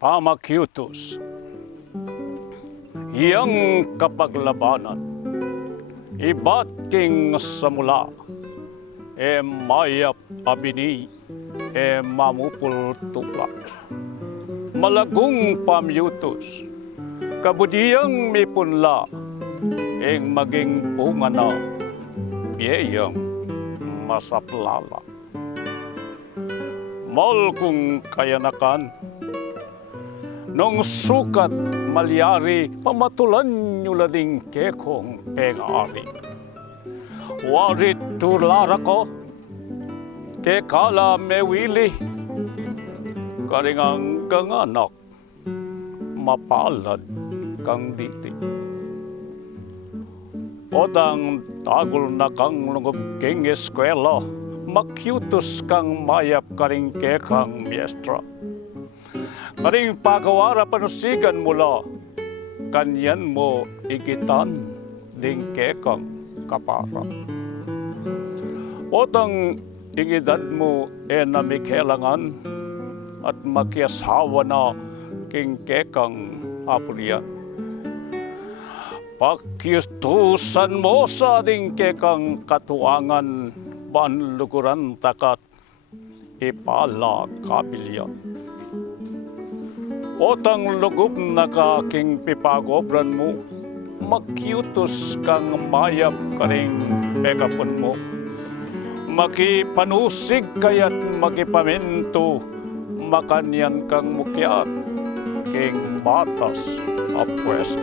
Pamikiutus. Iyang kapaglabanan, iba't king samula, mayap abini, mamupul tupla. Malagong Pamikiutus, kabudiyang may punla, maging bunga na, biyayang masaplala. Mal kung kayanakan, nung sukat malyari, pamatulan nyo lading kekong pengari. Warit turlara ko, kekala mewili, karingang ganganak, mapalad kang dili. Odang tagol na kang lungog king eskwela, makiutus kang mayap karing kekang miestra. Karing pagawara panusigan mula, kanyan mo igitan ding kekang kapara. Odang ingidad mo namikelangan at makiasawa na king kekang apurian. Pakiutusan mo sa ding kekang katuangan, banluguran takat ipala kabilyan. Otang lugub na kaking pipagobran mo, makiutos kang mayap karing pekapon mo. Makipanusig kaya't makipaminto, makanyan kang mukyat, king batas a pwesto.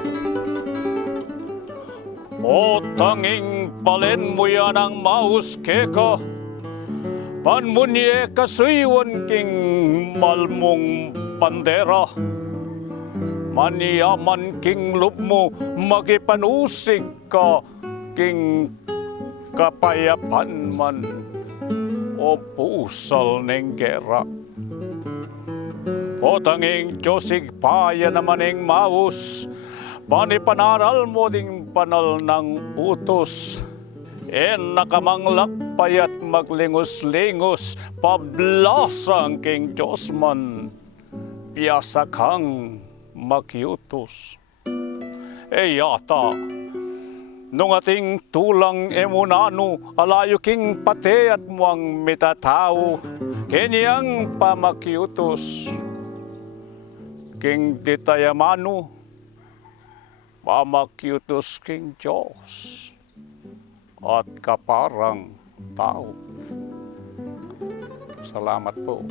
O tanging palen mo yan ang maus keka, panmunye kasuywan king malmong bandera. Maniyaman king lup mo, magipanusig ka, king kapayapan man, o pusal ng gera. O tanging Diyosig paya naman ng maus, panipanaral mo ding panal ng utos, nakamanglak payat maglingos-lingos, pablasang king Diyos man, piyasa kang makiutos. Yata, nung ating tulang emunano, alayo king pate at muang mitatao, kenyang pamakiutos, king ditayamano, pamakiutos king Diyos at kaparang tao. Salamat po.